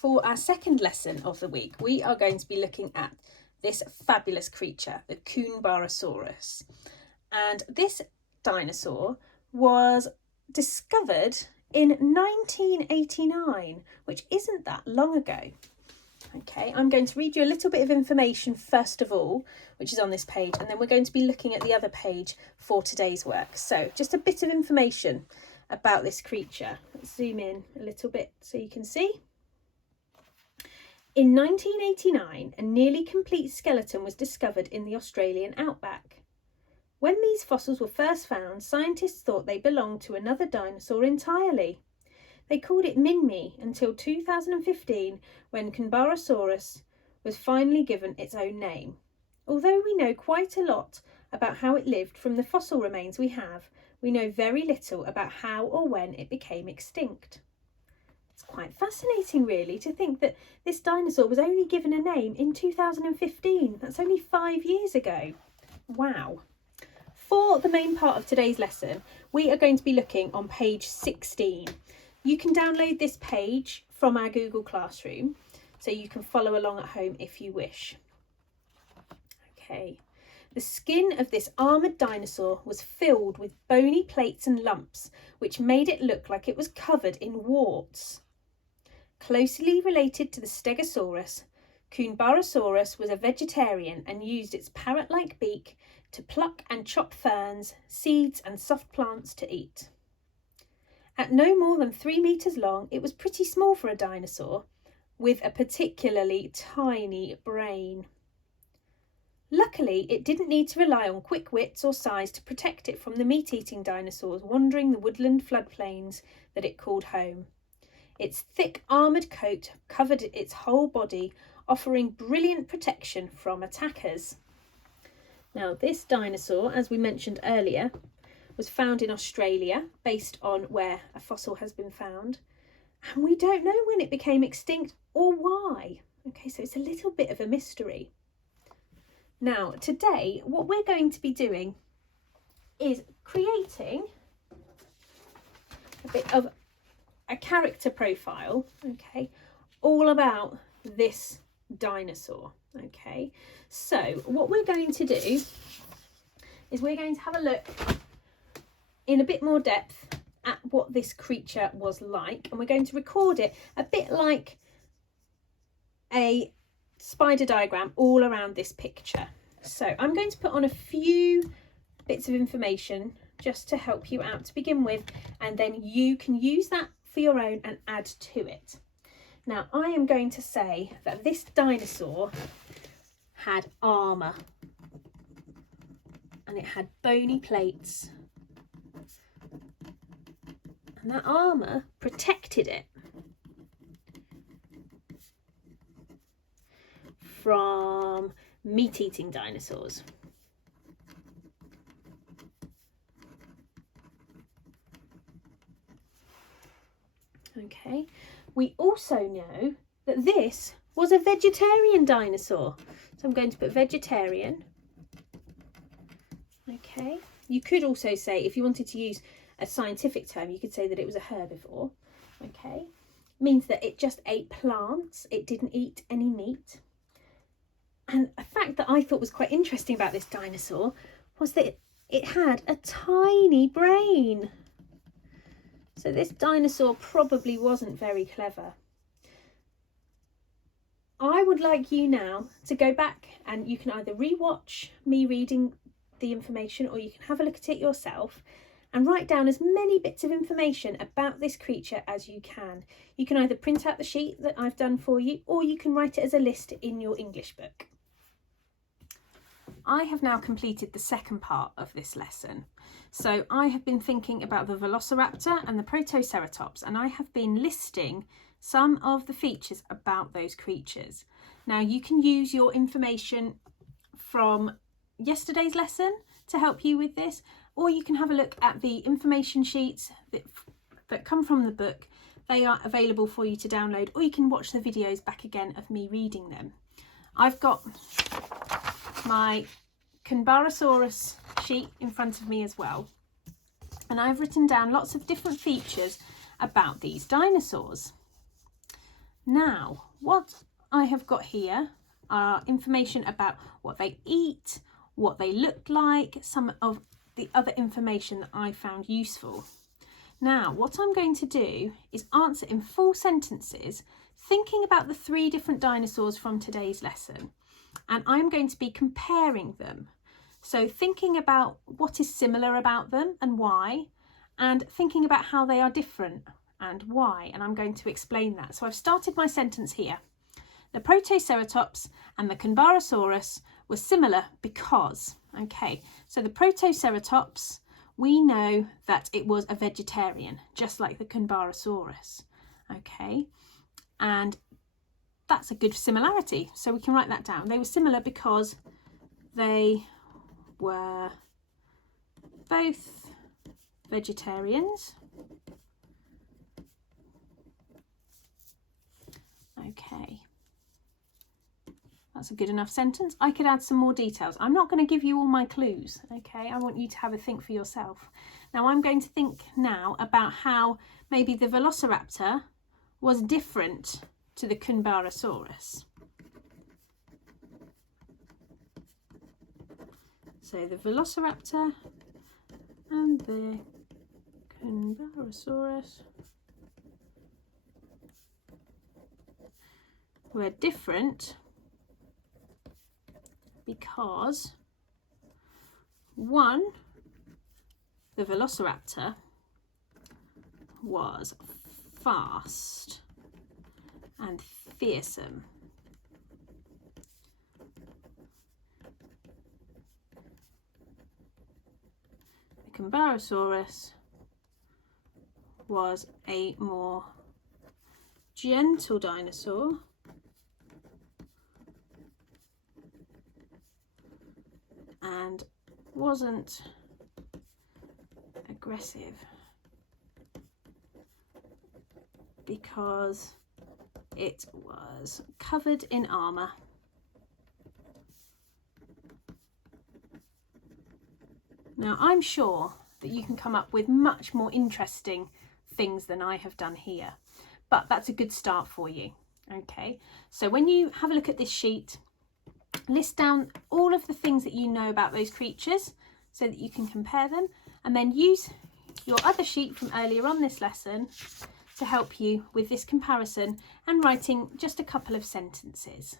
for our second lesson of the week, we are going to be looking at this fabulous creature, the Kunbarrasaurus. And this dinosaur was discovered in 1989, which isn't that long ago. Okay, I'm going to read you a little bit of information first of all, which is on this page, and then we're going to be looking at the other page for today's work. So just a bit of information about this creature. Let's zoom in a little bit so you can see. In 1989, a nearly complete skeleton was discovered in the Australian outback. When these fossils were first found, scientists thought they belonged to another dinosaur entirely. They called it Minmi until 2015, when Kunbarrasaurus was finally given its own name. Although we know quite a lot about how it lived from the fossil remains we have, we know very little about how or when it became extinct. It's quite fascinating, really, to think that this dinosaur was only given a name in 2015. That's only 5 years ago. Wow. For the main part of today's lesson, we are going to be looking on page 16. You can download this page from our Google Classroom, so you can follow along at home if you wish. Okay. The skin of this armoured dinosaur was filled with bony plates and lumps, which made it look like it was covered in warts. Closely related to the Stegosaurus, Kunbarrasaurus was a vegetarian and used its parrot-like beak to pluck and chop ferns, seeds and soft plants to eat. At no more than 3 metres long, it was pretty small for a dinosaur, with a particularly tiny brain. Luckily, it didn't need to rely on quick wits or size to protect it from the meat-eating dinosaurs wandering the woodland floodplains that it called home. Its thick armoured coat covered its whole body, offering brilliant protection from attackers. Now, this dinosaur, as we mentioned earlier, was found in Australia, based on where a fossil has been found. And we don't know when it became extinct or why. Okay, so it's a little bit of a mystery. Now, today, what we're going to be doing is creating a bit of a character profile, okay, all about this dinosaur, okay. So what we're going to do is we're going to have a look in a bit more depth at what this creature was like, and we're going to record it a bit like a spider diagram all around this picture. So I'm going to put on a few bits of information just to help you out to begin with, and then you can use that for your own and add to it. Now, I am going to say that this dinosaur had armour and it had bony plates, and that armour protected it from meat-eating dinosaurs. Okay, we also know that this was a vegetarian dinosaur. So I'm going to put vegetarian. Okay, you could also say, if you wanted to use a scientific term, you could say that it was a herbivore. Okay, means that it just ate plants, it didn't eat any meat. And a fact that I thought was quite interesting about this dinosaur was that it had a tiny brain. So this dinosaur probably wasn't very clever. I would like you now to go back, and you can either rewatch me reading the information, or you can have a look at it yourself and write down as many bits of information about this creature as you can. You can either print out the sheet that I've done for you, or you can write it as a list in your English book. I have now completed the second part of this lesson. So I have been thinking about the Velociraptor and the Protoceratops, and I have been listing some of the features about those creatures. Now, you can use your information from yesterday's lesson to help you with this, or you can have a look at the information sheets that come from the book. They are available for you to download, or you can watch the videos back again of me reading them. I've got my Kunbarrasaurus sheet in front of me as well, and I've written down lots of different features about these dinosaurs. Now, what I have got here are information about what they eat, what they look like, some of the other information that I found useful. Now, what I'm going to do is answer in full sentences, thinking about the 3 different dinosaurs from today's lesson. And I'm going to be comparing them. So thinking about what is similar about them and why, and thinking about how they are different and why. And I'm going to explain that. So I've started my sentence here. The Protoceratops and the Kunbarrasaurus were similar because, okay, so the Protoceratops, we know that it was a vegetarian, just like the Kunbarrasaurus, okay, and that's a good similarity, so we can write that down. They were similar because they were both vegetarians, okay. That's a good enough sentence. I could add some more details. I'm not going to give you all my clues, okay? I want you to have a think for yourself. Now I'm going to think now about how maybe the Velociraptor was different to the Kunbarrasaurus. So the Velociraptor and the Kunbarrasaurus were different because one, the Velociraptor was fast and fearsome. The Kunbarrasaurus was a more gentle dinosaur and wasn't aggressive because it was covered in armour. Now I'm sure that you can come up with much more interesting things than I have done here, but that's a good start for you. Okay, so when you have a look at this sheet, list down all of the things that you know about those creatures so that you can compare them, and then use your other sheet from earlier on this lesson to help you with this comparison and writing just a couple of sentences.